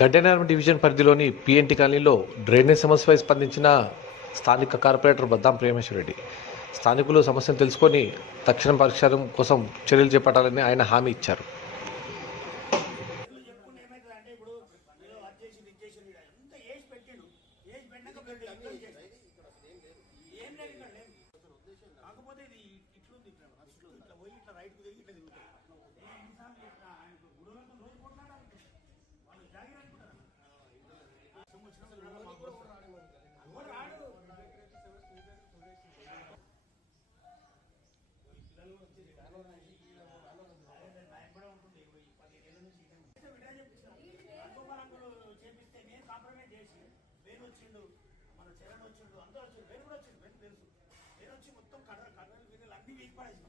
గడ్డెనారం division పరిధిలోని PNT కాలనీలో drainage సమస్యపై స్పందించిన స్థానిక కార్పొరేటర్ బద్దాం ప్రేమేశ్వరరెడ్డి స్థానికులు సమస్యను తెలుసుకొని తక్షణ పరిష్కారం కోసం చర్యలు చేపట్టాలని ఆయన హామీ ఇచ్చారు. ఏం లేదు ఇక్కడ. లేదు. కాకపోతే ఇది ఇట్లుంది ఇట్లా ఇట్లా పోయి ఇట్లా రైట్ తిరిగి ఇట్లా చరణ్ వచ్చిండు అందరూ వచ్చిండు వేణు కూడా వచ్చిండు వేణు తెలుసు. నేను వచ్చి మొత్తం కడ కడలు వీళ్ళు అన్ని వీక్ పడేసి